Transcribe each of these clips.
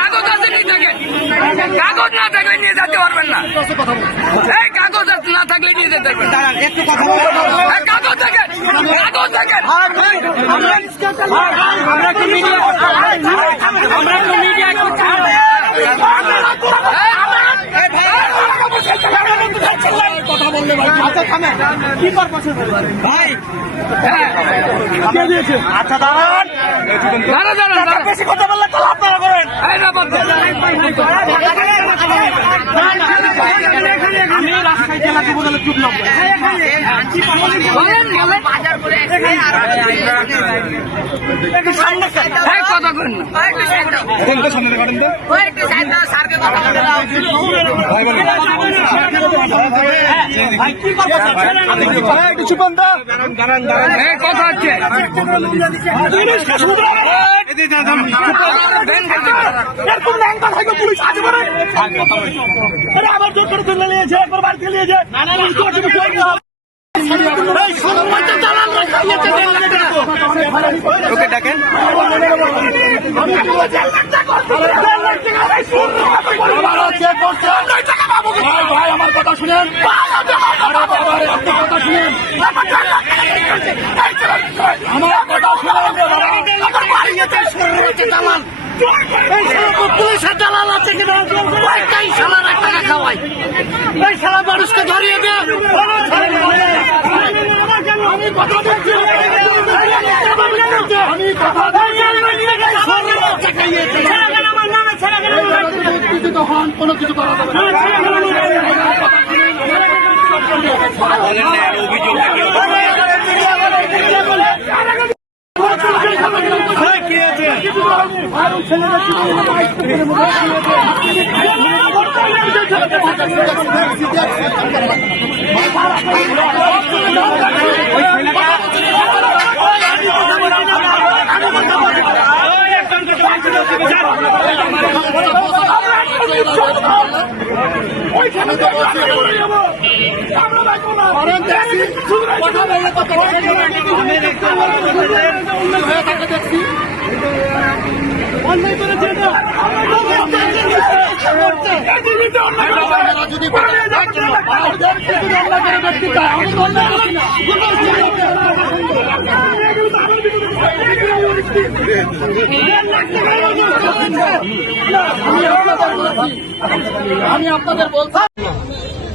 কাগজ আছে নিয়ে থাকেন, কাগজ না থাকলে নিয়ে যেতে পারবেন না। এই কাগজ না থাকলে নিয়ে যেতে পারবেন না। একটু কথা বলতে কাগজ থাকেন, কাগজ থাকেন। কথা বললে কি পারপাসে ভাই? আচ্ছা দাঁড়ান, বেশি কথা বললে তো আপনারা করেন। আমি রাস্তায় চালাতে বলে চুপ না কথা করেন কথা হচ্ছে আবার জোর করে তুলে নিয়েছে, একবার বাড়িতে নিয়েছে। ওকে ডাকেন। ভাই আমার কথা শুনেন, আমার কথা শুনেন, আমার কথা শুনেন। পুলিশের দালাল আছে কিনা শালার টাকা খাওয়াই, এই শালা মানুষকে ধরিয়ে দেয়। আমি কথা দিচ্ছি, আমি কথা হন, কোনো কিছু করা যাবে না। আমি আপনাদের বলছি,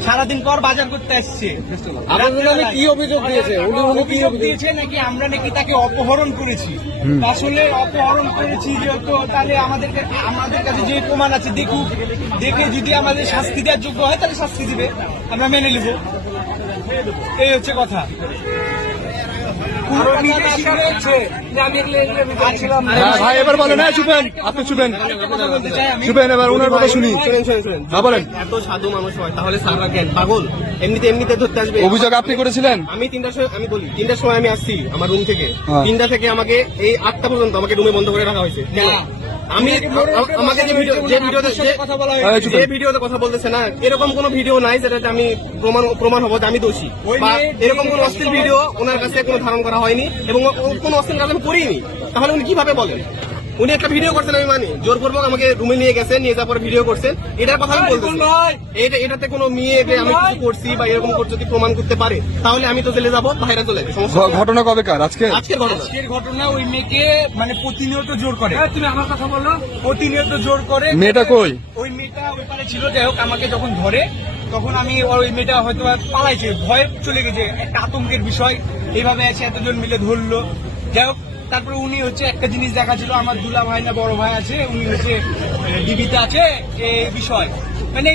সারাদিন পর বাজার করতে আসছে। কি অভিযোগ দিয়েছে? অভিযোগ দিয়েছে নাকি আমরা নাকি তাকে অপহরণ করেছি। আসলে অপহরণ করেছি যেহেতু, তাহলে আমাদের কাছে যে প্রমাণ আছে দেখুক, দেখে যদি আমাদের শাস্তি দেওয়ার যোগ্য হয় তাহলে শাস্তি দিবে, আমরা মেনে নেব। এই হচ্ছে কথা। ভাই এবার বলেন, চুপেন, আপনি চুপেন, চুপেন, এবার ওনার কথা শুনি। বলেন, এত সাধু মানুষ হয় তাহলে স্যাররা কেন পাগল? এমনিতে ধরতে আসবে। অভিযোগ আপনি করেছিলেন? আমি 3টার সময়, আমি বলি 3টার সময় আমি আসছি আমার রুম থেকে। 3টা থেকে আমাকে এই 8টা পর্যন্ত আমাকে রুমে বন্ধ করে রাখা হয়েছে। কেন? আমি আমাকে যে ভিডিওতে কথা বলতেছে না, এরকম কোন ভিডিও নাই যেটাতে আমি প্রমাণ হবো যে আমি দোষী, বা এরকম কোন অশ্লীল ভিডিও ওনার কাছে কোনো ধারণ করা হয়নি এবং কোন অশ্লীল কাজ আমি করিনি। তাহলে উনি কিভাবে বলেন? উনি একটা ভিডিও করছেন, আমি মানি, জোরপূর্বক আমাকে রুমে নিয়ে গেছেন, নিয়ে যাওয়ার পর ভিডিও করছেন, এটার কথা আমি বলতেছি। এটাতে কোনো মেয়েকে আমি কিছু করছি বা এরকম যদি প্রমাণ করতে পারে তাহলে আমি তো জেলে যাবো, বাইরে চলে যাবো। ঘটনা কবেকার? আজকের ঘটনা। ওই মেয়েকে মানে প্রতিনিয়ত জোর করে। তুমি আমার কথা বলো। প্রতিনিয়ত জোর করে। মেয়েটা কই? ওই মেয়েটা ওই পারে ছিল। যাই হোক, আমাকে যখন ধরে তখন আমি ওই মেয়েটা হয়তো পালাইছে, ভয়ে চলে গেছে, একটা আতঙ্কের বিষয়। এইভাবে আছে, এতজন মিলে ধরলো। যাই হোক, তারপরে উনি হচ্ছে একটা জিনিস দেখা ছিল, আমার দুলা ভাই না বড় ভাই আছে, উনি হচ্ছে ডিবিতে আছে, এই বিষয় মানে